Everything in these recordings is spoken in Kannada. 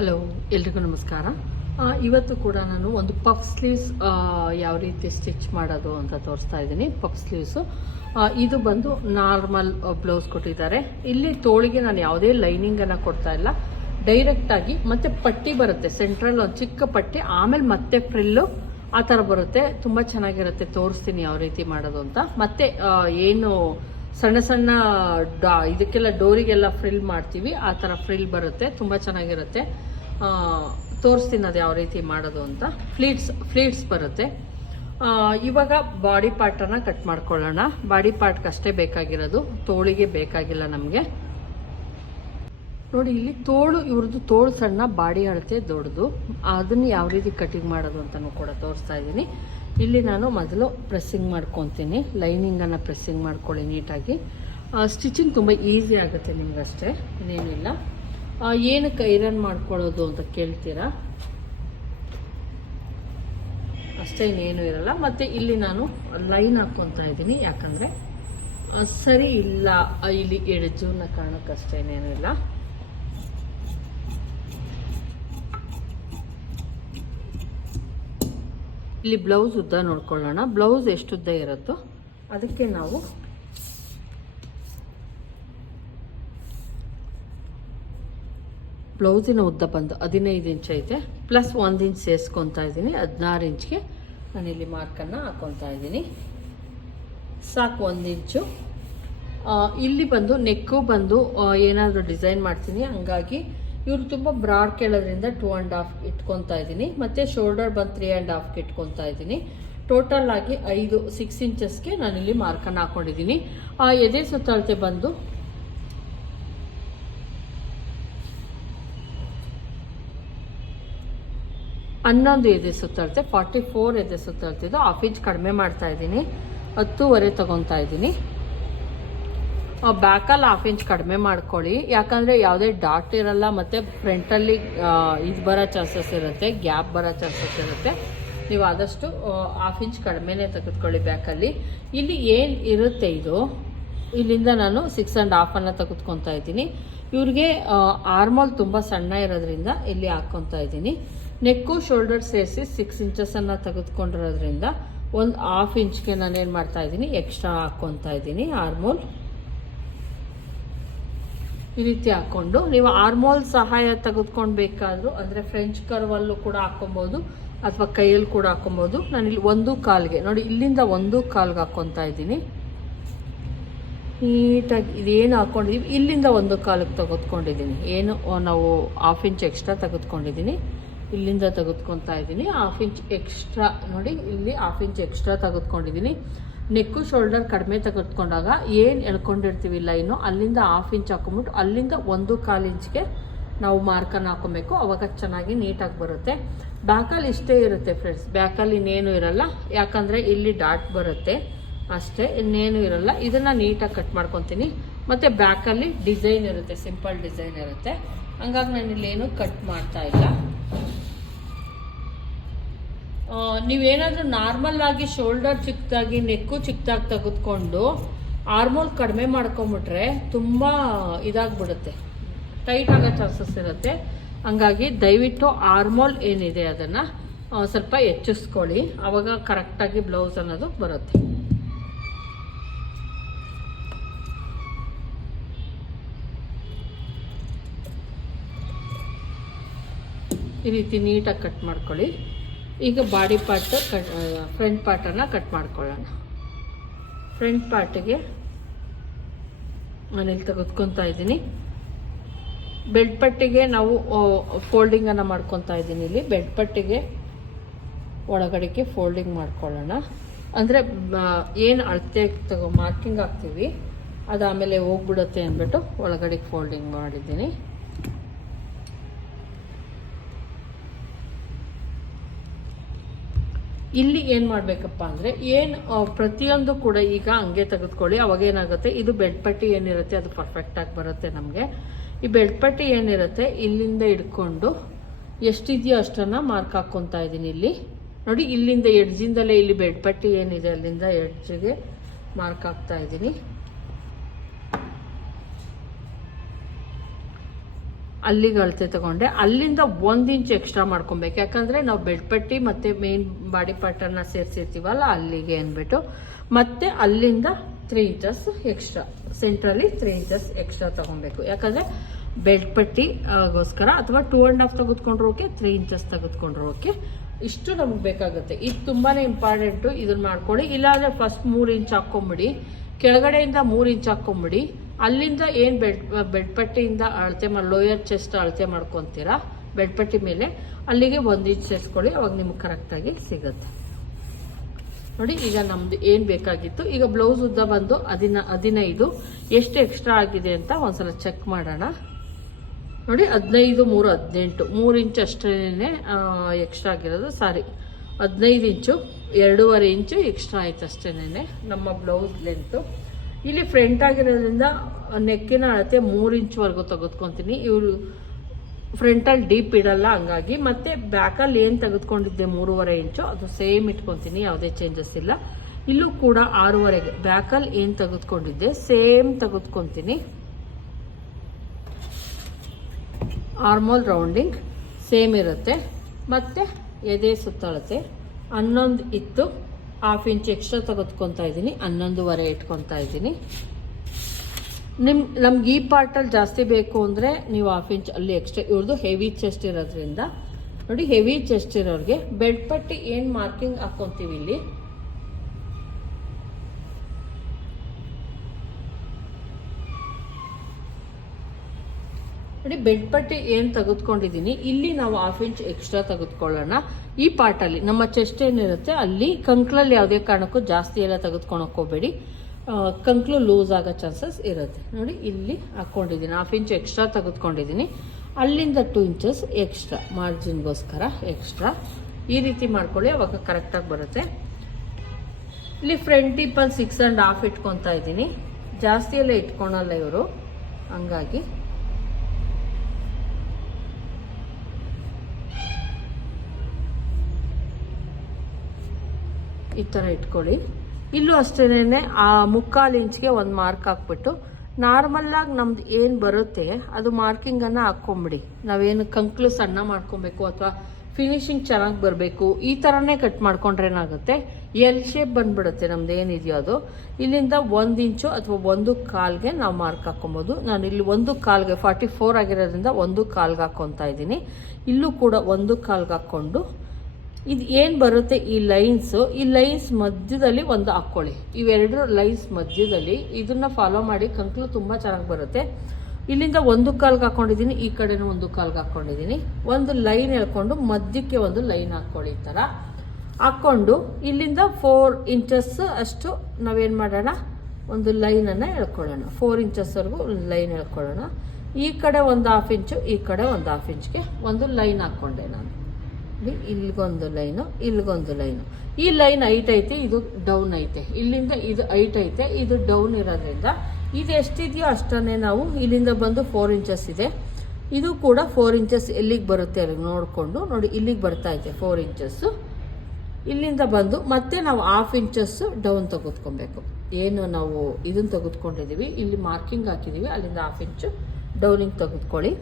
ಹಲೋ, ಎಲ್ರಿಗೂ ನಮಸ್ಕಾರ. ಇವತ್ತು ಕೂಡ ನಾನು ಒಂದು ಪಫ್ ಸ್ಲೀವ್ಸ್ ಯಾವ ರೀತಿ ಸ್ಟಿಚ್ ಮಾಡೋದು ಅಂತ ತೋರಿಸ್ತಾ ಇದ್ದೀನಿ. ಪಫ್ ಸ್ಲೀವ್ಸು ಇದು ಬಂದು ನಾರ್ಮಲ್ ಬ್ಲೌಸ್ ಕೊಟ್ಟಿದ್ದಾರೆ. ಇಲ್ಲಿ ತೋಳಿಗೆ ನಾನು ಯಾವುದೇ ಲೈನಿಂಗನ್ನು ಕೊಡ್ತಾ ಇಲ್ಲ. ಡೈರೆಕ್ಟಾಗಿ ಮತ್ತೆ ಪಟ್ಟಿ ಬರುತ್ತೆ. ಸೆಂಟ್ರಲ್ ಒಂದು ಚಿಕ್ಕ ಪಟ್ಟಿ, ಆಮೇಲೆ ಮತ್ತೆ ಫ್ರಿಲ್ಲು ಆ ಥರ ಬರುತ್ತೆ. ತುಂಬ ಚೆನ್ನಾಗಿರುತ್ತೆ. ತೋರಿಸ್ತೀನಿ ಯಾವ ರೀತಿ ಮಾಡೋದು ಅಂತ. ಮತ್ತೆ ಏನು ಸಣ್ಣ ಸಣ್ಣ ಇದಕ್ಕೆಲ್ಲ ಡೋರಿಗೆಲ್ಲ ಫ್ರಿಲ್ ಮಾಡ್ತೀವಿ. ಆ ಥರ ಫ್ರಿಲ್ ಬರುತ್ತೆ. ತುಂಬ ಚೆನ್ನಾಗಿರುತ್ತೆ. ತೋರಿಸ್ತೀನಿ ಅದು ಯಾವ ರೀತಿ ಮಾಡೋದು ಅಂತ. ಫ್ಲೀಟ್ಸ್ ಫ್ಲೀಟ್ಸ್ ಬರುತ್ತೆ. ಇವಾಗ ಬಾಡಿ ಪಾರ್ಟನ್ನು ಕಟ್ ಮಾಡ್ಕೊಳ್ಳೋಣ. ಬಾಡಿ ಪಾರ್ಟ್ಗೆ ಅಷ್ಟೇ ಬೇಕಾಗಿರೋದು. ತೋಳಿಗೆ ಬೇಕಾಗಿಲ್ಲ ನಮಗೆ. ನೋಡಿ, ಇಲ್ಲಿ ತೋಳು, ಇವ್ರದ್ದು ತೋಳು ಸಣ್ಣ, ಬಾಡಿ ಅಳತೆ ದೊಡ್ಡದು. ಅದನ್ನು ಯಾವ ರೀತಿ ಕಟಿಂಗ್ ಮಾಡೋದು ಅಂತಲೂ ಕೂಡ ತೋರಿಸ್ತಾ ಇದ್ದೀನಿ. ಇಲ್ಲಿ ನಾನು ಮೊದಲು ಪ್ರೆಸ್ಸಿಂಗ್ ಮಾಡ್ಕೊತೀನಿ. ಲೈನಿಂಗನ್ನು ಪ್ರೆಸ್ಸಿಂಗ್ ಮಾಡ್ಕೊಳ್ಳಿ ನೀಟಾಗಿ. ಸ್ಟಿಚಿಂಗ್ ತುಂಬ ಈಸಿ ಆಗುತ್ತೆ ನಿಮ್ಗಷ್ಟೇ. ಇನ್ನೇನಿಲ್ಲ. ಏನಕ್ಕೆ ಐರನ್ ಮಾಡ್ಕೊಳ್ಳೋದು ಅಂತ ಕೇಳ್ತೀರಾ? ಅಷ್ಟೇ ಇನ್ನೇನು ಇರಲ್ಲ. ಮತ್ತು ಇಲ್ಲಿ ನಾನು ಲೈನ್ ಹಾಕ್ಕೊತಾ ಇದ್ದೀನಿ. ಯಾಕಂದರೆ ಸರಿ ಇಲ್ಲ ಇಲ್ಲಿ ಎಡಜೂನ ಅನ್ನೋ ಕಾರಣಕ್ಕಷ್ಟೇ ಇನ್ನೇನು ಇಲ್ಲ. ಇಲ್ಲಿ ಬ್ಲೌಸ್ ಉದ್ದ ನೋಡ್ಕೊಳ್ಳೋಣ. ಬ್ಲೌಸ್ ಎಷ್ಟು ಉದ್ದ ಇರುತ್ತೋ ಅದಕ್ಕೆ ನಾವು ಬ್ಲೌಸಿನ ಉದ್ದ ಬಂದು ಹದಿನೈದು ಇಂಚ್ ಐತೆ. ಪ್ಲಸ್ ಒಂದು ಇಂಚ್ ಸೇರಿಸ್ಕೊತಾ ಇದ್ದೀನಿ ಹದಿನಾರು ಇಂಚ್ಗೆ ನಾನಿಲ್ಲಿ ಮಾರ್ಕನ್ನು ಹಾಕ್ಕೊತಾ ಇದ್ದೀನಿ ಸಾಕು ಒಂದು ಇಂಚು. ಇಲ್ಲಿ ಬಂದು, ನೆಕ್ಕು ಬಂದು ಏನಾದರೂ ಡಿಸೈನ್ ಮಾಡ್ತೀನಿ. ಹಂಗಾಗಿ ಇವರು ತುಂಬ ಬ್ರಾಡ್ ಕೇಳೋದ್ರಿಂದ ಟೂ ಆ್ಯಂಡ್ ಹಾಫ್ ಇಟ್ಕೊತಾ ಇದ್ದೀನಿ. ಮತ್ತು ಶೋಲ್ಡರ್ ಬಂದು ತ್ರೀ ಆ್ಯಂಡ್ ಹಾಫ್ಗೆ ಇಟ್ಕೊತಾ ಇದ್ದೀನಿ. ಟೋಟಲ್ ಆಗಿ ಐದು ಸಿಕ್ಸ್ ಇಂಚಸ್ಗೆ ನಾನಿಲ್ಲಿ ಮಾರ್ಕನ್ನು ಹಾಕೊಂಡಿದ್ದೀನಿ. ಆ ಎದೆ ಸುತ್ತಳತೆ ಬಂದು ಹನ್ನೊಂದು ಎದೆ ಸುತ್ತಳತೆ ಫಾರ್ಟಿ ಫೋರ್ ಎದೆ ಸುತ್ತಳತಿದ್ದು ಹಾಫ್ ಇಂಚ್ ಕಡಿಮೆ ಮಾಡ್ತಾ ಇದ್ದೀನಿ. ಹತ್ತೂವರೆ ತಗೊತಾ ಇದ್ದೀನಿ. ಬ್ಯಾಕಲ್ಲಿ ಹಾಫ್ ಇಂಚ್ ಕಡಿಮೆ ಮಾಡ್ಕೊಳ್ಳಿ. ಯಾಕಂದರೆ ಯಾವುದೇ ಡಾಟ್ ಇರಲ್ಲ, ಮತ್ತು ಫ್ರಂಟಲ್ಲಿ ಇದು ಬರೋ ಚಾನ್ಸಸ್ ಇರುತ್ತೆ ಗ್ಯಾಪ್ ಬರೋ ಚಾನ್ಸಸ್ ಇರುತ್ತೆ. ನೀವು ಆದಷ್ಟು ಹಾಫ್ ಇಂಚ್ ಕಡಿಮೆನೆ ತೆಗೆದುಕೊಳ್ಳಿ ಬ್ಯಾಕಲ್ಲಿ ಇಲ್ಲಿ ಏನು ಇರುತ್ತೆ ಇದು? ಇಲ್ಲಿಂದ ನಾನು ಸಿಕ್ಸ್ ಆ್ಯಂಡ್ ಹಾಫನ್ನು ತೆಗೆದುಕೊತಾ ಇದ್ದೀನಿ. ಇವ್ರಿಗೆ ಆರ್ಮೋಲ್ ತುಂಬ ಸಣ್ಣ ಇರೋದ್ರಿಂದ ಇಲ್ಲಿ ಹಾಕ್ಕೊತಾ ಇದ್ದೀನಿ. ನೆಕ್ಕು ಶೋಲ್ಡರ್ ಸೇರಿಸಿ ಸಿಕ್ಸ್ ಇಂಚಸನ್ನು ತೆಗೆದುಕೊಂಡಿರೋದ್ರಿಂದ ಒಂದು ಹಾಫ್ ಇಂಚ್ಗೆ ನಾನೇನು ಮಾಡ್ತಾ ಇದ್ದೀನಿ ಎಕ್ಸ್ಟ್ರಾ ಹಾಕ್ಕೊತಾ ಇದ್ದೀನಿ ಆರ್ಮೋಲ್ ಈ ರೀತಿ ಹಾಕ್ಕೊಂಡು ನೀವು ಆರ್ಮೋಲ್ ಸಹಾಯ ತೆಗೆದುಕೊಂಡು ಬೇಕಾದರೂ ಅಂದರೆ ಫ್ರೆಂಚ್ ಕರ್ವಲ್ಲೂ ಕೂಡ ಹಾಕೊಬೋದು ಅಥವಾ ಕೈಯಲ್ಲಿ ಕೂಡ ಹಾಕೊಬೋದು ನಾನಿಲ್ಲಿ ಒಂದು ಕಾಲ್ಗೆ, ನೋಡಿ ಇಲ್ಲಿಂದ ಒಂದು ಕಾಲ್ಗೆ ಹಾಕ್ಕೊತಾ ಇದ್ದೀನಿ. ನೀಟಾಗಿ ಇದೇನು ಹಾಕ್ಕೊಂಡಿದ್ದೀವಿ ಇಲ್ಲಿಂದ ಒಂದು ಕಾಲಿಗೆ ತೆಗೆದುಕೊಂಡಿದ್ದೀನಿ ಏನು ನಾವು ಹಾಫ್ ಇಂಚ್ ಎಕ್ಸ್ಟ್ರಾ ತೆಗೆದುಕೊಂಡಿದ್ದೀನಿ ಇಲ್ಲಿಂದ ತೆಗೆದುಕೊತಾ ಇದ್ದೀನಿ. ಹಾಫ್ ಇಂಚ್ ಎಕ್ಸ್ಟ್ರಾ ನೋಡಿ, ಇಲ್ಲಿ ಹಾಫ್ ಇಂಚ್ ಎಕ್ಸ್ಟ್ರಾ ತೆಗೆದುಕೊಂಡಿದ್ದೀನಿ ನೆಕ್ಕು ಶೋಲ್ಡರ್ ಕಡಿಮೆ ತೆಗೆದುಕೊಂಡಾಗ ಏನು ಎಳ್ಕೊಂಡಿರ್ತೀವಿ ಲೈನು ಅಲ್ಲಿಂದ ಹಾಫ್ ಇಂಚ್ ಹಾಕೊಂಬಿಟ್ಟು ಅಲ್ಲಿಂದ ಒಂದು ಕಾಲು ಇಂಚ್ಗೆ ನಾವು ಮಾರ್ಕನ್ನು ಹಾಕೊಬೇಕು. ಅವಾಗ ಚೆನ್ನಾಗಿ ನೀಟಾಗಿ ಬರುತ್ತೆ. ಬ್ಯಾಕಲ್ಲಿ ಇಷ್ಟೇ ಇರುತ್ತೆ ಫ್ರೆಂಡ್ಸ್ ಬ್ಯಾಕಲ್ಲಿ ಇನ್ನೇನು ಇರಲ್ಲ. ಯಾಕಂದರೆ ಇಲ್ಲಿ ಡಾಟ್ ಬರುತ್ತೆ. ಅಷ್ಟೇ, ಇನ್ನೇನು ಇರಲ್ಲ. ಇದನ್ನು ನೀಟಾಗಿ ಕಟ್ ಮಾಡ್ಕೊತೀನಿ. ಮತ್ತು ಬ್ಯಾಕಲ್ಲಿ ಡಿಸೈನ್ ಇರುತ್ತೆ. ಸಿಂಪಲ್ ಡಿಸೈನ್ ಇರುತ್ತೆ. ಹಂಗಾಗಿ ನಾನು ಇಲ್ಲೇನು ಕಟ್ ಮಾಡ್ತಾ ಇಲ್ಲ. ನೀವೇನಾದ್ರೂ ನಾರ್ಮಲ್ ಆಗಿ ಶೋಲ್ಡರ್ ಚಿಕ್ಕದಾಗಿ ನೆಕ್ಕು ಚಿಕ್ಕದಾಗಿ ತೆಗೆದುಕೊಂಡು ಆರ್ಮೋಲ್ ಕಡಿಮೆ ಮಾಡ್ಕೊಂಬಿಟ್ರೆ ತುಂಬ ಇದಾಗ್ಬಿಡುತ್ತೆ. ಟೈಟ್ ಆಗೋ ಚಾನ್ಸಸ್ ಇರುತ್ತೆ. ಹಂಗಾಗಿ ದಯವಿಟ್ಟು ಆರ್ಮೋಲ್ ಏನಿದೆ ಅದನ್ನು ಸ್ವಲ್ಪ ಹೆಚ್ಚಿಸ್ಕೊಳ್ಳಿ. ಆವಾಗ ಕರೆಕ್ಟಾಗಿ ಬ್ಲೌಸ್ ಅನ್ನೋದು ಬರುತ್ತೆ. ಈ ರೀತಿ ನೀಟಾಗಿ ಕಟ್ ಮಾಡ್ಕೊಳ್ಳಿ. ಈಗ ಬಾಡಿ ಪಾರ್ಟ್ ಕಟ್ ಫ್ರಂಟ್ ಪಾರ್ಟನ್ನು ಕಟ್ ಮಾಡ್ಕೊಳ್ಳೋಣ. ಫ್ರಂಟ್ ಪಾರ್ಟಿಗೆ ಮನೇಲಿ ತೆಗೆದುಕೊತಾ ಇದ್ದೀನಿ. ಬೆಲ್ಟ್ ಪಟ್ಟಿಗೆ ನಾವು ಫೋಲ್ಡಿಂಗನ್ನು ಮಾಡ್ಕೊತಾ ಇದ್ದೀನಿ ಇಲ್ಲಿ. ಬೆಲ್ಟ್ ಪಟ್ಟಿಗೆ ಒಳಗಡೆಗೆ ಫೋಲ್ಡಿಂಗ್ ಮಾಡ್ಕೊಳ್ಳೋಣ. ಅಂದರೆ ಏನು ಅಳತೆ ತಗೋ, ಮಾರ್ಕಿಂಗ್ ಹಾಕ್ತೀವಿ ಅದು ಹೋಗ್ಬಿಡುತ್ತೆ ಅಂದ್ಬಿಟ್ಟು ಒಳಗಡೆಗೆ ಫೋಲ್ಡಿಂಗ್ ಮಾಡಿದ್ದೀನಿ. ಇಲ್ಲಿ ಏನು ಮಾಡಬೇಕಪ್ಪ ಅಂದರೆ ಏನು ಪ್ರತಿಯೊಂದು ಕೂಡ ಈಗ ಹಂಗೆ ತೆಗೆದುಕೊಳ್ಳಿ. ಅವಾಗ ಏನಾಗುತ್ತೆ? ಇದು ಬೆಡ್ ಪಟ್ಟಿ ಏನಿರುತ್ತೆ, ಅದು ಪರ್ಫೆಕ್ಟಾಗಿ ಬರುತ್ತೆ ನಮಗೆ. ಈ ಬೆಡ್ ಪಟ್ಟಿ ಏನಿರುತ್ತೆ, ಇಲ್ಲಿಂದ ಹಿಡ್ಕೊಂಡು ಎಷ್ಟಿದೆಯೋ ಅಷ್ಟನ್ನು ಮಾರ್ಕ್ ಹಾಕ್ಕೊತಾ ಇದ್ದೀನಿ ಇಲ್ಲಿ. ನೋಡಿ, ಇಲ್ಲಿಂದ ಎಡ್ಜಿಂದಲೇ ಇಲ್ಲಿ ಬೆಡ್ ಪಟ್ಟಿ ಏನಿದೆ, ಅಲ್ಲಿಂದ ಎಡ್ಜಿಗೆ ಮಾರ್ಕ್ ಹಾಕ್ತಾ ಇದ್ದೀನಿ. ಅಲ್ಲಿಗೆ ಅಳತೆ ತಗೊಂಡೆ. ಅಲ್ಲಿಂದ ಒಂದು ಇಂಚ್ ಎಕ್ಸ್ಟ್ರಾ ಮಾಡ್ಕೊಬೇಕು. ಯಾಕಂದರೆ ನಾವು ಬೆಡ್ ಪಟ್ಟಿ ಮತ್ತು ಮೇನ್ ಬಾಡಿ ಪಾರ್ಟರ್ನ ಸೇರಿಸಿರ್ತೀವಲ್ಲ, ಅಲ್ಲಿಗೆ ಅಂದ್ಬಿಟ್ಟು ಮತ್ತೆ ಅಲ್ಲಿಂದ ತ್ರೀ ಇಂಚಸ್ ಎಕ್ಸ್ಟ್ರಾ ಸೆಂಟ್ರಲ್ಲಿ ತ್ರೀ ಇಂಚಸ್ ಎಕ್ಸ್ಟ್ರಾ ತಗೊಬೇಕು. ಯಾಕಂದರೆ ಬೆಡ್ ಪಟ್ಟಿಗೋಸ್ಕರ ಅಥವಾ ಟೂ ಆ್ಯಂಡ್ ಹಾಫ್ ತೆಗೆದುಕೊಂಡ್ರು ಓಕೆ ತ್ರೀ ಇಂಚಸ್ ತೆಗೆದುಕೊಂಡ್ರು ಓಕೆ ಇಷ್ಟು ನಮ್ಗೆ ಬೇಕಾಗುತ್ತೆ. ಇದು ತುಂಬಾ ಇಂಪಾರ್ಟೆಂಟು ಇದನ್ನ ಮಾಡ್ಕೊಳ್ಳಿ. ಇಲ್ಲಾಂದರೆ ಫಸ್ಟ್ ಮೂರು ಇಂಚ್ ಹಾಕ್ಕೊಂಬಿಡಿ. ಕೆಳಗಡೆಯಿಂದ ಮೂರು ಇಂಚ್ ಹಾಕ್ಕೊಂಬಿಡಿ. ಅಲ್ಲಿಂದ ಏನು ಬೆಡ್ ಬೆಡ್ ಪಟ್ಟಿಯಿಂದ ಅಳತೆ ಮಾಡಿ ಲೋಯರ್ ಚೆಸ್ಟ್ ಅಳತೆ ಮಾಡ್ಕೊತೀರಾ, ಬೆಡ್ಪಟ್ಟಿ ಮೇಲೆ, ಅಲ್ಲಿಗೆ ಒಂದು ಇಂಚ್ ಸೇರಿಸ್ಕೊಳ್ಳಿ, ಅವಾಗ ನಿಮ್ಗೆ ಕರೆಕ್ಟಾಗಿ ಸಿಗುತ್ತೆ. ನೋಡಿ, ಈಗ ನಮ್ದು ಏನು ಬೇಕಾಗಿತ್ತು, ಈಗ ಬ್ಲೌಸ್ ಉದ್ದ ಬಂದು ಹದಿನ ಹದಿನೈದು, ಎಷ್ಟು ಎಕ್ಸ್ಟ್ರಾ ಆಗಿದೆ ಅಂತ ಒಂದ್ಸಲ ಚೆಕ್ ಮಾಡೋಣ. ನೋಡಿ, ಹದಿನೈದು, ಮೂರು, ಹದಿನೆಂಟು, ಮೂರು ಇಂಚ್ ಅಷ್ಟೇ ಎಕ್ಸ್ಟ್ರಾ ಆಗಿರೋದು, ಸಾರಿ, ಹದಿನೈದು ಇಂಚು, ಎರಡೂವರೆ ಇಂಚು ಎಕ್ಸ್ಟ್ರಾ ಆಯ್ತು ಅಷ್ಟೇನೆ ನಮ್ಮ ಬ್ಲೌಸ್ ಲೆಂತು ಇಲ್ಲಿ ಫ್ರಂಟ್ ಆಗಿರೋದ್ರಿಂದ ನೆಕ್ಕಿನ ಅಳತೆ ಮೂರು ಇಂಚ್ವರೆಗೂ ತೆಗೆದುಕೊತೀನಿ. ಇವರು ಫ್ರಂಟಲ್ಲಿ ಡೀಪ್ ಇಡಲ್ಲ ಹಂಗಾಗಿ. ಮತ್ತೆ ಬ್ಯಾಕಲ್ಲಿ ಏನು ತೆಗೆದುಕೊಂಡಿದ್ದೆ ಮೂರುವರೆ ಇಂಚು ಅದು ಸೇಮ್ ಇಟ್ಕೊತೀನಿ, ಯಾವುದೇ ಚೇಂಜಸ್ ಇಲ್ಲ. ಇಲ್ಲೂ ಕೂಡ ಆರೂವರೆಗೆ. ಬ್ಯಾಕಲ್ಲಿ ಏನು ತೆಗೆದುಕೊಂಡಿದ್ದೆ ಸೇಮ್ ತೆಗೆದುಕೊತೀನಿ. ಆರ್ಮೋಲ್ ರೌಂಡಿಂಗ್ ಸೇಮ್ ಇರುತ್ತೆ. ಮತ್ತು ಎದೆ ಸುತ್ತಳತೆ, ಹನ್ನೊಂದು ಇತ್ತು. ಹಾಫ್ ಇಂಚ್ ಎಕ್ಸ್ಟ್ರಾ ತೆಗೆದುಕೊತಾ ಇದ್ದೀನಿ, ಹನ್ನೊಂದುವರೆ ಇಟ್ಕೊತಾ ಇದ್ದೀನಿ. ನಿಮ್, ನಮ್ಗೆ ಈ ಪಾರ್ಟಲ್ಲಿ ಜಾಸ್ತಿ ಬೇಕು ಅಂದರೆ ನೀವು ಹಾಫ್ ಇಂಚ್ ಅಲ್ಲಿ ಎಕ್ಸ್ಟ್ರಾ ಇವ್ರದ್ದು ಹೆವಿ ಚೆಸ್ಟ್ ಇರೋದ್ರಿಂದ. ನೋಡಿ ಹೆವಿ ಚೆಸ್ಟ್ ಇರೋರಿಗೆ ಬೆಡ್ ಪಟ್ಟಿ ಏನು ಮಾರ್ಕಿಂಗ್ ಹಾಕ್ಕೊತೀವಿ ಇಲ್ಲಿ? ನೋಡಿ ಬೆಡ್ ಪಟ್ಟಿ ಏನು ತೆಗೆದುಕೊಂಡಿದ್ದೀನಿ ಇಲ್ಲಿ ನಾವು ಹಾಫ್ ಇಂಚ್ ಎಕ್ಸ್ಟ್ರಾ ತೆಗೆದುಕೊಳ್ಳೋಣ. ಈ ಪಾರ್ಟಲ್ಲಿ ನಮ್ಮ ಚೆಸ್ಟ್ ಏನಿರುತ್ತೆ, ಅಲ್ಲಿ ಕಂಕ್ಲಲ್ಲಿ ಯಾವುದೇ ಕಾರಣಕ್ಕೂ ಜಾಸ್ತಿ ಎಲ್ಲ ತೆಗೆದುಕೊಳಕ್ ಹೋಗಬೇಡಿ. ಕಂಕ್ಲು ಲೂಸ್ ಆಗೋ ಚಾನ್ಸಸ್ ಇರುತ್ತೆ. ನೋಡಿ, ಇಲ್ಲಿ ಹಾಕ್ಕೊಂಡಿದ್ದೀನಿ ಹಾಫ್ ಇಂಚ್ ಎಕ್ಸ್ಟ್ರಾ ತೆಗೆದುಕೊಂಡಿದ್ದೀನಿ ಅಲ್ಲಿಂದ ಟೂ ಇಂಚಸ್ ಎಕ್ಸ್ಟ್ರಾ ಮಾರ್ಜಿನ್ಗೋಸ್ಕರ ಎಕ್ಸ್ಟ್ರಾ ಈ ರೀತಿ ಮಾಡ್ಕೊಳ್ಳಿ, ಅವಾಗ ಕರೆಕ್ಟಾಗಿ ಬರುತ್ತೆ. ಇಲ್ಲಿ ಫ್ರಂಟ್ ಟಿಪ್ಪಲ್ಲಿ ಸಿಕ್ಸ್ ಆ್ಯಂಡ್ ಹಾಫ್ ಇಟ್ಕೊತಾ ಇದ್ದೀನಿ. ಜಾಸ್ತಿ ಎಲ್ಲ ಇಟ್ಕೊಳಲ್ಲ ಇವರು, ಹಂಗಾಗಿ. ಈ ಥರ ಇಟ್ಕೊಳ್ಳಿ. ಇಲ್ಲೂ ಅಷ್ಟೇನೆ ಆ ಮುಕ್ಕಾಲು ಇಂಚ್ಗೆ ಒಂದು ಮಾರ್ಕ್ ಹಾಕ್ಬಿಟ್ಟು ನಾರ್ಮಲ್ಲಾಗಿ ನಮ್ದು ಏನು ಬರುತ್ತೆ ಅದು ಮಾರ್ಕಿಂಗನ್ನು ಹಾಕ್ಕೊಂಬಿಡಿ. ನಾವೇನು ಕಂಕ್ಲು ಸಣ್ಣ ಮಾಡ್ಕೊಬೇಕು ಅಥವಾ ಫಿನಿಶಿಂಗ್ ಚೆನ್ನಾಗಿ ಬರಬೇಕು, ಈ ಥರನೇ ಕಟ್ ಮಾಡ್ಕೊಂಡ್ರೆ ಏನಾಗುತ್ತೆ? ಎಲ್ ಶೇಪ್ ಬಂದ್ಬಿಡುತ್ತೆ, ನಮ್ದು ಏನಿದೆಯೋ ಅದು. ಇಲ್ಲಿಂದ ಒಂದು ಇಂಚು ಅಥವಾ ಒಂದು ಕಾಲ್ಗೆ ನಾವು ಮಾರ್ಕ್ ಹಾಕೊಬೋದು ನಾನು ಇಲ್ಲಿ ಒಂದು ಕಾಲ್ಗೆ ಫಾರ್ಟಿ ಫೋರ್ ಆಗಿರೋದ್ರಿಂದ ಒಂದು ಕಾಲ್ಗೆ ಹಾಕ್ಕೊತಾ ಇದ್ದೀನಿ. ಇಲ್ಲೂ ಕೂಡ ಒಂದು ಕಾಲ್ಗೆ ಹಾಕ್ಕೊಂಡು ಇದು ಏನು ಬರುತ್ತೆ ಈ ಲೈನ್ಸು? ಈ ಲೈನ್ಸ್ ಮಧ್ಯದಲ್ಲಿ ಒಂದು ಹಾಕ್ಕೊಳ್ಳಿ ಇವೆರಡು ಲೈನ್ಸ್ ಮಧ್ಯದಲ್ಲಿ ಇದನ್ನ ಫಾಲೋ ಮಾಡಿ ಕಂಕ್ಲು ತುಂಬ ಚೆನ್ನಾಗಿ ಬರುತ್ತೆ. ಇಲ್ಲಿಂದ ಒಂದು ಕಾಲ್ಗೆ ಹಾಕೊಂಡಿದ್ದೀನಿ, ಈ ಕಡೆನೂ ಒಂದು ಕಾಲ್ಗೆ ಹಾಕ್ಕೊಂಡಿದ್ದೀನಿ ಒಂದು ಲೈನ್ ಹೇಳ್ಕೊಂಡು ಮಧ್ಯಕ್ಕೆ ಒಂದು ಲೈನ್ ಹಾಕ್ಕೊಳ್ಳಿ ಈ ಥರ ಹಾಕ್ಕೊಂಡು ಇಲ್ಲಿಂದ ಫೋರ್ ಇಂಚಸ್ ಅಷ್ಟು ನಾವೇನು ಮಾಡೋಣ? ಒಂದು ಲೈನನ್ನು ಎಳ್ಕೊಳ್ಳೋಣ. ಫೋರ್ ಇಂಚಸ್ವರೆಗೂ ಒಂದು ಲೈನ್ ಎಳ್ಕೊಳ್ಳೋಣ. ಈ ಕಡೆ ಒಂದು ಹಾಫ್ ಇಂಚು ಈ ಕಡೆ ಒಂದು ಹಾಫ್ ಇಂಚ್ಗೆ ಒಂದು ಲೈನ್ ಹಾಕ್ಕೊಂಡೆ ನಾನು. ಇಲ್ಲಿಗೊಂದು ಲೈನು ಇಲ್ಲಿಗೊಂದು ಲೈನು. ಈ ಲೈನ್ ಹೈಟ್ ಐತೆ, ಇದು ಡೌನ್ ಐತೆ. ಇಲ್ಲಿಂದ ಇದು ಹೈಟ್ ಐತೆ, ಇದು ಡೌನ್ ಇರೋದ್ರಿಂದ ಇದು ಎಷ್ಟಿದೆಯೋ ಅಷ್ಟನ್ನೇ ನಾವು ಇಲ್ಲಿಂದ ಬಂದು ಫೋರ್ ಇಂಚಸ್ ಇದೆ. ಇದು ಕೂಡ ಫೋರ್ ಇಂಚಸ್ ಎಲ್ಲಿಗೆ ಬರುತ್ತೆ ಅಲ್ಲಿಗೆ ನೋಡಿಕೊಂಡು, ನೋಡಿ ಇಲ್ಲಿಗೆ ಬರ್ತಾ ಐತೆ ಫೋರ್ ಇಂಚಸ್ಸು ಇಲ್ಲಿಂದ ಬಂದು ಮತ್ತೆ ನಾವು ಹಾಫ್ ಇಂಚಸ್ಸು ಡೌನ್ ತೆಗೆದುಕೊಬೇಕು. ಏನು ನಾವು ಇದನ್ನು ತೆಗೆದುಕೊಂಡಿದ್ದೀವಿ, ಇಲ್ಲಿ ಮಾರ್ಕಿಂಗ್ ಹಾಕಿದ್ದೀವಿ, ಅಲ್ಲಿಂದ ಹಾಫ್ ಇಂಚು ಡೌನಿಂಗ್ ತೆಗೆದುಕೊಳ್ಳಿ.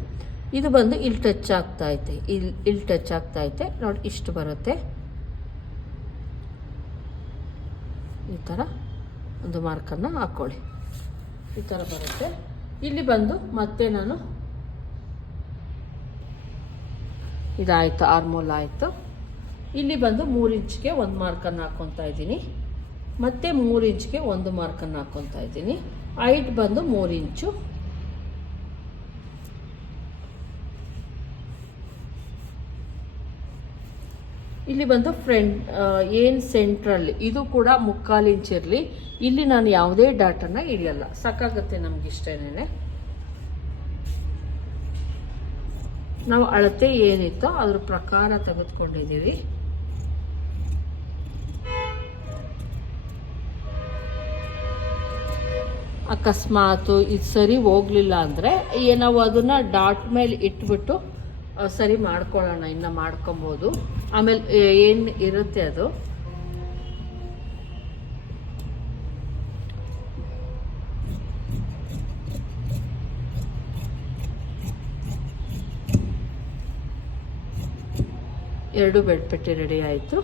ಇದು ಬಂದು ಇಲ್ಲಿ ಟಚ್ ಆಗ್ತಾ ಐತೆ. ಇಲ್ಲಿ ಇಲ್ಲಿ ಟಚ್ ಆಗ್ತಾ ಐತೆ. ನೋಡಿ, ಇಷ್ಟು ಬರುತ್ತೆ. ಈ ಥರ ಒಂದು ಮಾರ್ಕನ್ನು ಹಾಕ್ಕೊಳ್ಳಿ ಈ ಥರ ಬರುತ್ತೆ. ಇಲ್ಲಿ ಬಂದು ಮತ್ತೆ ನಾನು ಇದಾಯಿತು ಆರ್ಮೋಲ್ ಆಯಿತು. ಇಲ್ಲಿ ಬಂದು ಮೂರು ಇಂಚ್ಗೆ ಒಂದು ಮಾರ್ಕನ್ನು ಹಾಕ್ಕೊತಾ ಇದ್ದೀನಿ. ಮತ್ತೆ ಮೂರು ಇಂಚ್ಗೆ ಒಂದು ಮಾರ್ಕನ್ನು ಹಾಕ್ಕೊತಾ ಇದ್ದೀನಿ. ಹೈಟ್ ಬಂದು ಮೂರು ಇಂಚು. ಇಲ್ಲಿ ಬಂದು ಫ್ರಂಟ್ ಏನು ಸೆಂಟ್ರಲ್ ಇದು ಕೂಡ ಮುಕ್ಕಾಲು ಇಂಚ್ ಇರಲಿ. ಇಲ್ಲಿ ನಾನು ಯಾವುದೇ ಡಾಟನ್ನ ಇಳಿಯಲ್ಲ. ಸಾಕಾಗತ್ತೆ ನಮ್ಗೆ ಇಷ್ಟೇನೆ ನಾವು ಅಳತೆ ಏನಿತ್ತೋ ಅದ್ರ ಪ್ರಕಾರ ತೆಗೆದುಕೊಂಡಿದ್ದೀವಿ. ಅಕಸ್ಮಾತ್ ಇದು ಸರಿ ಹೋಗ್ಲಿಲ್ಲ ಅಂದರೆ ನಾವು ಅದನ್ನ ಡಾಟ್ ಮೇಲೆ ಇಟ್ಬಿಟ್ಟು ಸರಿ ಮಾಡ್ಕೊಳ್ಳೋಣ ಇನ್ನ ಮಾಡ್ಕೊಬೋದು. ಆಮೇಲೆ ಏನು ಇರುತ್ತೆ ಅದು? ಎರಡು ಬೆಡ್ಪೆಟ್ಟಿ ರೆಡಿ ಆಯಿತು.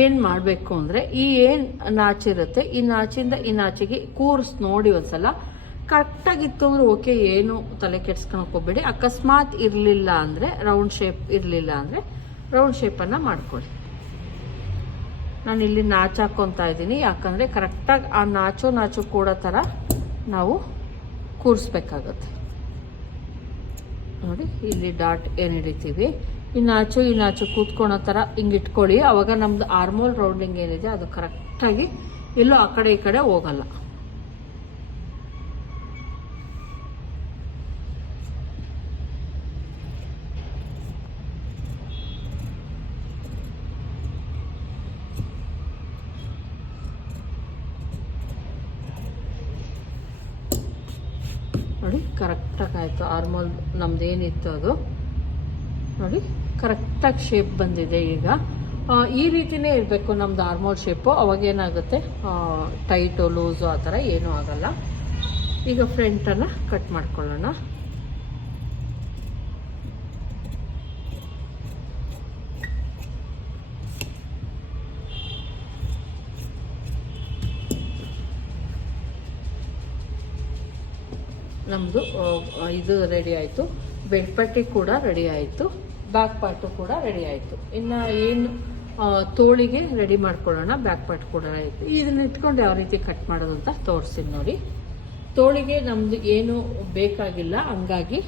ಏನು ಮಾಡಬೇಕು ಅಂದರೆ ಈ ಏನು ನಾಚಿರುತ್ತೆ ಈ ನಾಚಿಂದ ಈ ನಾಚಿಗೆ ಕೂರ್ಸ್ ನೋಡಿ ಒಂದ್ಸಲ. ಕರೆಕ್ಟಾಗಿತ್ತು ಅಂದ್ರೆ ಓಕೆ ಏನು ತಲೆ ಕೆಡ್ಸ್ಕೊಳಕ್ ಹೋಗ್ಬೇಡಿ. ಅಕಸ್ಮಾತ್ ಇರಲಿಲ್ಲ ಅಂದರೆ ರೌಂಡ್ ಶೇಪ್ ಇರಲಿಲ್ಲ ಅಂದರೆ ರೌಂಡ್ ಶೇಪನ್ನು ಮಾಡ್ಕೊಳ್ಳಿ. ನಾನು ಇಲ್ಲಿ ನಾಚ್ ಹಾಕ್ಕೊತಾ ಇದ್ದೀನಿ. ಯಾಕಂದರೆ ಕರೆಕ್ಟಾಗಿ ಆ ನಾಚೋ ನಾಚು ಕೂಡ ಥರ ನಾವು ಕೂರಿಸ್ಬೇಕಾಗತ್ತೆ. ನೋಡಿ, ಇಲ್ಲಿ ಡಾಟ್ ಏನು ಹಿಡಿತೀವಿ. ಇನ್ನಾಚು ಕೂತ್ಕೊಳ್ಳೋ ನಾಚು ಕೂತ್ಕೊಳೋ ಥರ ಹಿಂಗೆ ಇಟ್ಕೊಳ್ಳಿ. ಅವಾಗ ನಮ್ದು ಆರ್ಮೋಲ್ ರೌಂಡಿಂಗ್ ಏನಿದೆ ಅದು ಕರೆಕ್ಟಾಗಿ ಎಲ್ಲೂ ಆ ಕಡೆ ಈ ಕಡೆ ಹೋಗಲ್ಲ. ನೋಡಿ ಕರೆಕ್ಟಾಗಿ ಆಯಿತು. ಆರ್ಮೋಲ್ ನಮ್ದು ಏನಿತ್ತು ಅದು? ನೋಡಿ, ಕರೆಕ್ಟಾಗಿ ಶೇಪ್ ಬಂದಿದೆ ಈಗ. ಈ ರೀತಿನೇ ಇರಬೇಕು ನಮ್ದು ಆರ್ಮೋಲ್ ಶೇಪು ಅವಾಗ ಏನಾಗುತ್ತೆ? ಟೈಟು ಲೂಸು ಆ ಥರ ಏನೂ ಆಗಲ್ಲ. ಈಗ ಫ್ರಂಟನ್ನು ಕಟ್ ಮಾಡ್ಕೊಳ್ಳೋಣ. ನಮ್ಮದು ಇದು ರೆಡಿ ಆಯಿತು. ಬೆಳ್ಪಟ್ಟಿ ಕೂಡ ರೆಡಿ ಆಯಿತು. ಬ್ಯಾಕ್ ಪಾರ್ಟು ಕೂಡ ರೆಡಿ ಆಯಿತು. ಇನ್ನು ಏನು ತೋಳಿಗೆ ರೆಡಿ ಮಾಡ್ಕೊಳ್ಳೋಣ ಬ್ಯಾಕ್ ಪಾರ್ಟ್ ಕೂಡ ಆಯಿತು. ಇದನ್ನ ಇಟ್ಕೊಂಡು ಯಾವ ರೀತಿ ಕಟ್ ಮಾಡೋದು ಅಂತ ತೋರಿಸ್ತೀನಿ ನೋಡಿ. ತೋಳಿಗೆ ನಮ್ದು ಏನು ಬೇಕಾಗಿಲ್ಲ, ಹಂಗಾಗಿ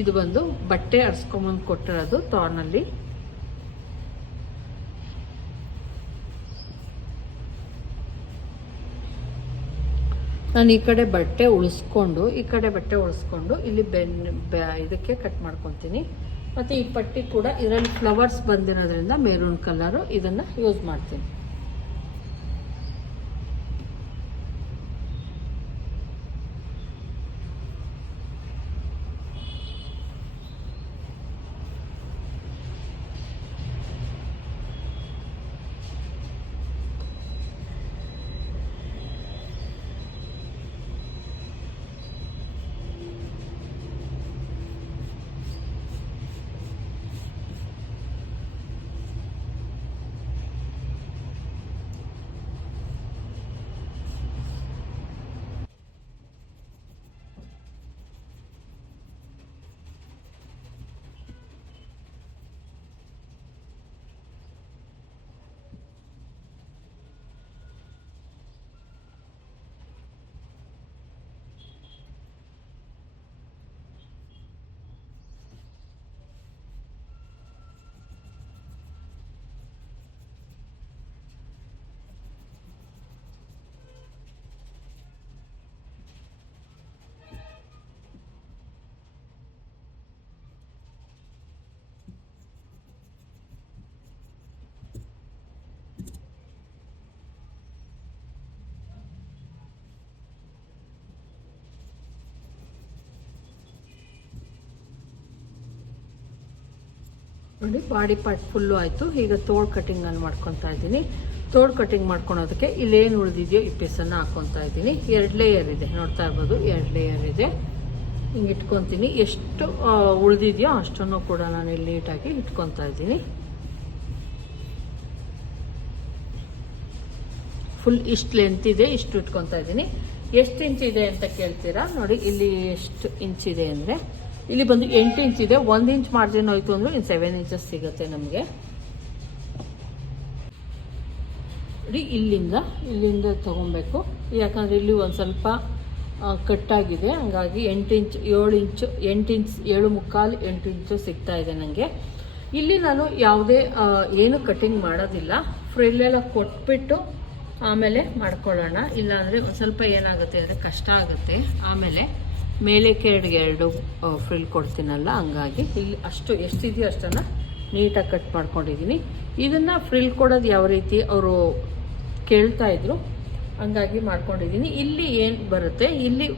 ಇದು ಬಂದು ಬಟ್ಟೆ ಹರ್ಸ್ಕೊಂಬಂದು ಕೊಟ್ಟಿರೋದು ತಾರ್ನಲ್ಲಿ ನಾನು ಈ ಕಡೆ ಬಟ್ಟೆ ಉಳಿಸ್ಕೊಂಡು, ಈ ಕಡೆ ಬಟ್ಟೆ ಉಳಿಸ್ಕೊಂಡು ಇಲ್ಲಿ ಬೆನ್ ಇದಕ್ಕೆ ಕಟ್ ಮಾಡ್ಕೊತೀನಿ. ಮತ್ತು ಈ ಪಟ್ಟಿ ಕೂಡ ಇದರಲ್ಲಿ ಫ್ಲವರ್ಸ್ ಬಂದಿರೋದ್ರಿಂದ ಮೆರೂನ್ ಕಲರು ಇದನ್ನು ಯೂಸ್ ಮಾಡ್ತೀನಿ. ನೋಡಿ, ಬಾಡಿ ಪಾರ್ಟ್ ಫುಲ್ಲು ಆಯಿತು. ಈಗ ತೋಳು ಕಟಿಂಗನ್ನು ಮಾಡ್ಕೊತಾ ಇದ್ದೀನಿ. ತೋಳು ಕಟಿಂಗ್ ಮಾಡ್ಕೊಳೋದಕ್ಕೆ ಇಲ್ಲೇನು ಉಳಿದಿದೆಯೋ ಈ ಪೀಸನ್ನು ಹಾಕ್ಕೊತಾ ಇದ್ದೀನಿ. ಎರಡು ಲೇಯರ್ ಇದೆ. ನೋಡ್ತಾ ಇರ್ಬೋದು, ಎರಡು ಲೇಯರ್ ಇದೆ. ಹಿಂಗೆ ಇಟ್ಕೊತೀನಿ. ಎಷ್ಟು ಉಳಿದಿದೆಯೋ ಅಷ್ಟನ್ನು ಕೂಡ ನಾನು ಇಲ್ಲಿ ನೀಟಾಗಿ ಇಟ್ಕೊತಾ ಇದ್ದೀನಿ. ಫುಲ್ ಇಷ್ಟು ಲೆಂತ್ ಇದೆ, ಇಷ್ಟು ಇಟ್ಕೊತಾ ಇದ್ದೀನಿ. ಎಷ್ಟು ಇಂಚ್ ಇದೆ ಅಂತ ಕೇಳ್ತೀರಾ? ನೋಡಿ, ಇಲ್ಲಿ ಎಷ್ಟು ಇಂಚ್ ಇದೆ ಅಂದರೆ ಇಲ್ಲಿ ಬಂದು ಎಂಟು ಇಂಚ್ ಇದೆ. ಒಂದು ಇಂಚ್ ಮಾರ್ಜಿನ್ ಹೋಯ್ತು ಅಂದ್ರೆ ಇನ್ನು ಸೆವೆನ್ ಇಂಚಸ್ ಸಿಗುತ್ತೆ ನಮಗೆ. ಇಲ್ಲಿಂದ ಇಲ್ಲಿಂದ ತಗೊಬೇಕು ಯಾಕಂದರೆ ಇಲ್ಲಿ ಒಂದು ಸ್ವಲ್ಪ ಕಟ್ಟಾಗಿದೆ. ಹಂಗಾಗಿ ಎಂಟು ಇಂಚ್, ಏಳು ಇಂಚು, ಎಂಟು ಇಂಚ್, ಏಳು ಮುಕ್ಕಾಲು ಎಂಟು ಇಂಚು ಸಿಗ್ತಾ ಇದೆ ನನಗೆ ಇಲ್ಲಿ ನಾನು ಯಾವುದೇ ಏನು ಕಟಿಂಗ್ ಮಾಡೋದಿಲ್ಲ. ಫ್ರಿಲ್ಲೆಲ್ಲ ಕೊಟ್ಬಿಟ್ಟು ಆಮೇಲೆ ಮಾಡ್ಕೊಳ್ಳೋಣ. ಇಲ್ಲಾಂದರೆ ಒಂದು ಸ್ವಲ್ಪ ಏನಾಗುತ್ತೆ ಅಂದರೆ ಕಷ್ಟ ಆಗುತ್ತೆ ಆಮೇಲೆ. ಮೇಲೆ ಕೆಳಗೆ ಎರಡು ಫ್ರಿಲ್ ಕೊಡ್ತೀನಲ್ಲ, ಹಂಗಾಗಿ ಇಲ್ಲಿ ಅಷ್ಟು ಎಷ್ಟಿದೆಯೋ ಅಷ್ಟನ್ನು ನೀಟಾಗಿ ಕಟ್ ಮಾಡ್ಕೊಂಡಿದ್ದೀನಿ ಇದನ್ನು ಫ್ರಿಲ್ ಕೊಡೋದು ಯಾವ ರೀತಿ ಅವರು ಕೇಳ್ತಾ ಇದ್ರು, ಹಂಗಾಗಿ ಮಾಡ್ಕೊಂಡಿದ್ದೀನಿ ಇಲ್ಲಿ ಏನು ಬರುತ್ತೆ, ಇಲ್ಲಿ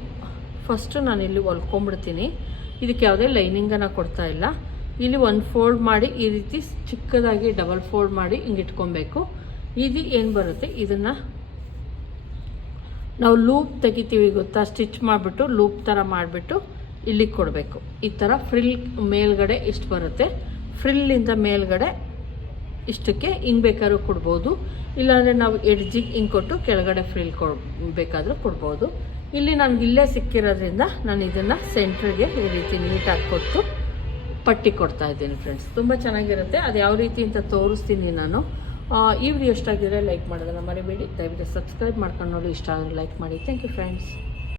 ಫಸ್ಟು ನಾನು ಇಲ್ಲಿ ಹೊಲ್ಕೊಂಬಿಡ್ತೀನಿ. ಇದಕ್ಕೆ ಯಾವುದೇ ಲೈನಿಂಗನ್ನು ಕೊಡ್ತಾ ಇಲ್ಲ. ಇಲ್ಲಿ ಒಂದು ಫೋಲ್ಡ್ ಮಾಡಿ, ಈ ರೀತಿ ಚಿಕ್ಕದಾಗಿ ಡಬಲ್ ಫೋಲ್ಡ್ ಮಾಡಿ ಹಿಂಗೆ ಇಟ್ಕೊಬೇಕು. ಇದು ಏನು ಬರುತ್ತೆ, ಇದನ್ನು ನಾವು ಲೂಪ್ ತೆಗಿತೀವಿ ಗೊತ್ತಾ? ಸ್ಟಿಚ್ ಮಾಡಿಬಿಟ್ಟು ಲೂಪ್ ಥರ ಮಾಡಿಬಿಟ್ಟು ಇಲ್ಲಿಗೆ ಕೊಡಬೇಕು. ಈ ಥರ ಫ್ರಿಲ್ ಮೇಲ್ಗಡೆ ಇಷ್ಟು ಬರುತ್ತೆ. ಫ್ರಿಲ್ಲಿಂದ ಮೇಲ್ಗಡೆ ಇಷ್ಟಕ್ಕೆ ಹಿಂಗೆ ಬೇಕಾದ್ರೂ ಕೊಡ್ಬೋದು. ಇಲ್ಲಾಂದರೆ ನಾವು ಎಡ್ಜಿಗೆ ಹಿಂಗೆ ಕೊಟ್ಟು ಕೆಳಗಡೆ ಫ್ರಿಲ್ ಕೊಡ್ ಬೇಕಾದರೂ ಕೊಡ್ಬೋದು. ಇಲ್ಲಿ ನನಗೆ ಇಲ್ಲೇ ಸಿಕ್ಕಿರೋದ್ರಿಂದ ನಾನು ಇದನ್ನು ಸೆಂಟ್ರಿಗೆ ಈ ರೀತಿ ನೀಟಾಗಿ ಕೊಟ್ಟು ಪಟ್ಟಿ ಕೊಡ್ತಾ ಇದ್ದೀನಿ ಫ್ರೆಂಡ್ಸ್ ತುಂಬ ಚೆನ್ನಾಗಿರುತ್ತೆ. ಅದು ಯಾವ ರೀತಿ ಅಂತ ತೋರಿಸ್ತೀನಿ ನಾನು. ಈ ವಿಡಿಯೋ ಇಷ್ಟ ಆಗಿದ್ರೆ ಲೈಕ್ ಮಾಡೋದನ್ನು ಮರಿಬೇಡಿ. ದಯವಿಟ್ಟು ಸಬ್ಸ್ಕ್ರೈಬ್ ಮಾಡ್ಕೊಂಡು ನೋಡಿ. ಇಷ್ಟ ಆದರೆ ಲೈಕ್ ಮಾಡಿ. Thank you friends